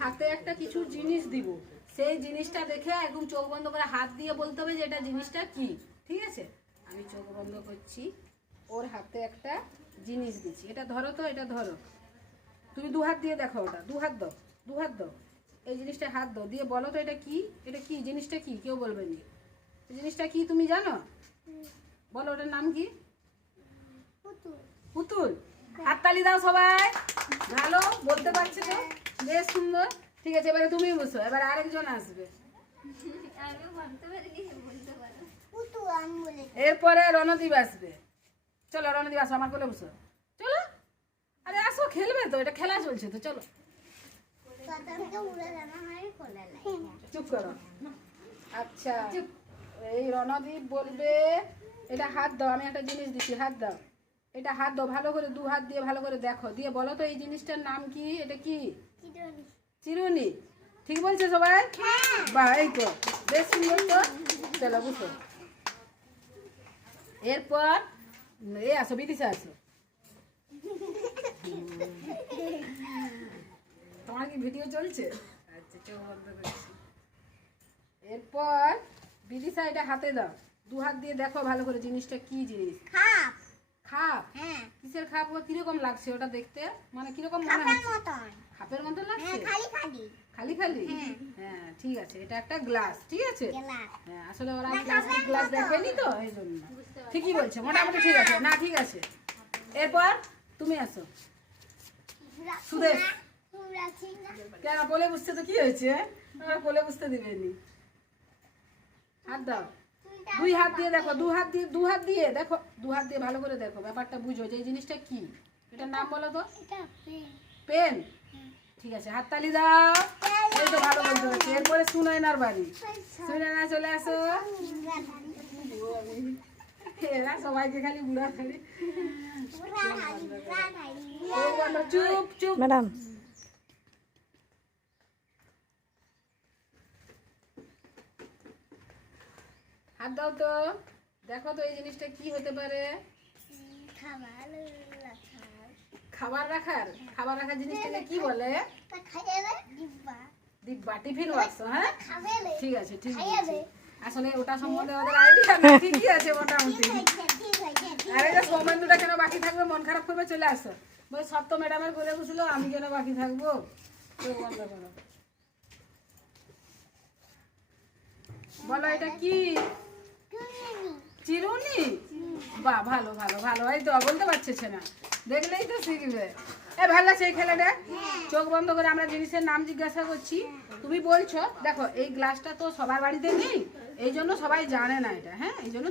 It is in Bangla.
হাতে একটা কিছু জিনিস দিব, সেই জিনিসটা দেখে একদম চোখ বন্ধ করে হাত দিয়ে বলতে হবে যে এটা জিনিসটা কি। ঠিক আছে, আমি চোখ বন্ধ করছি, ওর হাতে একটা জিনিস দিচ্ছি। এটা ধরো তো, এটা ধরো, তুমি দু হাত দিয়ে দেখো, ওটা দু হাত দাও, দু হাত দাও, এই জিনিসটা হাত দাও, দিয়ে বলো তো এটা কি, এটা কি জিনিসটা কি, কেউ বলবে নি। জিনিসটা কি তুমি জানো? বলো ওটার নাম কি? পুতুল। হাততালি দাও সবাই, ভালো বলতে পারছে তো, বেশ সুন্দর। ঠিক আছে, এবারে তুমি বসো, এবার আরেকজন আসবে। এরপরে রণদীপ আসবে। চলো রণদীপ আসো, আমার কোলে বসো, চলো। আরে আসো, খেলবে তো, এটা খেলা চলছে তো, চলো। চুপ করো। আচ্ছা, এই রণদীপ বলবে এটা হাত দাও, আমি একটা জিনিস দিচ্ছি, হাত দাও, এটা হাত দাও, ভালো করে দু হাত দিয়ে ভালো করে দেখো, দিয়ে বলো তো এই জিনিসটার নাম কি, এটা কি? চিরুনি। ঠিক বলছে সবাই? বাহ, এই তো বেশ সুন্দর তো। চলো বুঝো। এরপর এ আসো, বিদিশা আসো। তোমার কি ভিডিও চলছে? আচ্ছা, চোখ বন্ধ করছি। এরপর বিদিশা এটা হাতে দাও, দু হাত দিয়ে দেখো ভালো করে জিনিসটা কি জিনিস। খাপ? কিসের খাপ? কিরকম লাগছে ওটা দেখতে, মানে কিরকম মনে হচ্ছে? খাপের মতো লাগছে? খালি খালি? হ্যাঁ ঠিক আছে, এটা একটা গ্লাস। ঠিক আছে, হ্যাঁ আসলে ওরা প্লাস্টিক গ্লাস দেখেনি তো এই জন্য। ঠিকই বলছে, মোটামুটি ঠিক আছে না, ঠিক আছে। এরপর তুমি আসো সুদেশ। কেন কোলে বুঝতে তো কি হয়েছে, কোলে বুঝতে দিবেনি। হাত দাও, দুই হাত দিয়ে দেখো, দু হাত দিয়ে, দু হাত দিয়ে দেখো, দু হাত দিয়ে ভালো করে দেখো, ব্যাপারটা বুঝো যে এই জিনিসটা কি। এটার নাম বলো তো। পেন। ঠিক আছে, হাততালি দাও, এই তো ভালো বলতে পারছি। এরপরে সুনয়নার বাড়ি। সুনয়না চলে আসো। এরা সবাইকে খালি বুড়া খালি। চুপ চুপ ম্যাডাম। হাত দাও তো, দেখো তো এই জিনিসটা কি হতে পারে। খাবার রাখার, খাবার রাখার জিনিসটাকে কি বলে? ডিব্বা, টিফিন বাক্স। হ্যাঁ ঠিক আছে, ঠিক আছে। আসলে ওটা সম্বন্ধে ওদের আইডিয়া না, ঠিকই আছে মোটামুটি। আরে সৌমেন্দুটা কেন বাকি থাকবে, মন খারাপ করবে, চলে আসো। বলে সব তো ম্যাডামের করে বসলো, আমি কেন বাকি থাকবো। বন্ধ করো, বলো এটা কি? চিরুনি। বাহ, ভালো ভালো ভালো, এই তো বলতে পারছে না, দেখলেই তো শিখবে। এ ভালো লাগছে এই খেলাটা। চোখ বন্ধ করে আমরা জিনিসের নাম জিজ্ঞাসা করছি, তুমি বলছো। দেখো এই গ্লাসটা তো সবার বাড়িতে নেই, এই জন্য সবাই জানে না এটা। হ্যাঁ, এই জন্য